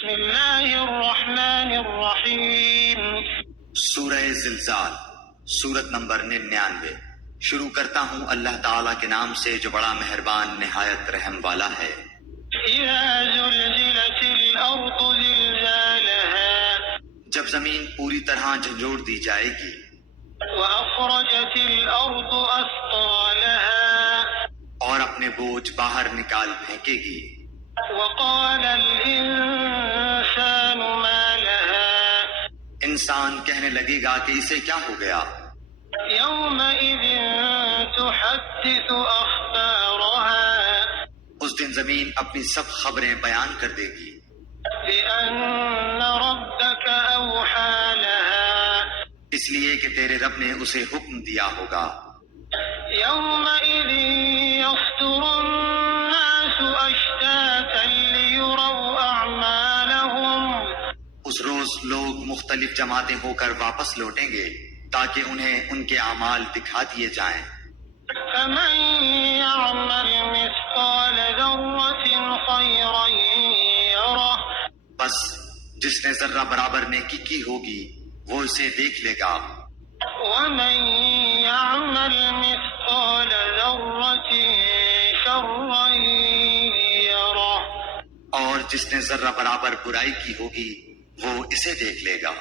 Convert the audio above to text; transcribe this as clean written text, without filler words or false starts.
بسم اللہ الرحمن الرحیم۔ سورہ زلزال، سورت نمبر 99۔ شروع کرتا ہوں اللہ تعالیٰ کے نام سے جو بڑا مہربان نہایت رحم والا ہے۔ اذا زلزلت الارض زلزالها، جب زمین پوری طرح جھنجھوڑ دی جائے گی۔ واخرجت الارض اثقالها، اور اپنے بوجھ باہر نکال پھینکے گی۔ وقال الانسان ما لها، انسان کہنے لگے گا کہ اسے کیا ہو گیا۔ يومئذ تحدث اخبارها، اس دن زمین اپنی سب خبریں بیان کر دے گی۔ بأن ربك أوحى لها، اس لیے کہ تیرے رب نے اسے حکم دیا ہوگا۔ يومئذ يصدر الناس أشتاتا ليروا أعمالهم، اس روز لوگ مختلف جماعتیں ہو کر واپس لوٹیں گے تاکہ انہیں ان کے اعمال دکھا دیے جائیں۔ فمن يعمل مثقال ذرة خيرا يره، بس جس نے ذرہ برابر نیکی کی ہوگی وہ اسے دیکھ لے گا، ومن يعمل مثقال ذرة شرا يره، اور جس نے ذرہ برابر برائی کی ہوگی وہ اسے دیکھ لے گا۔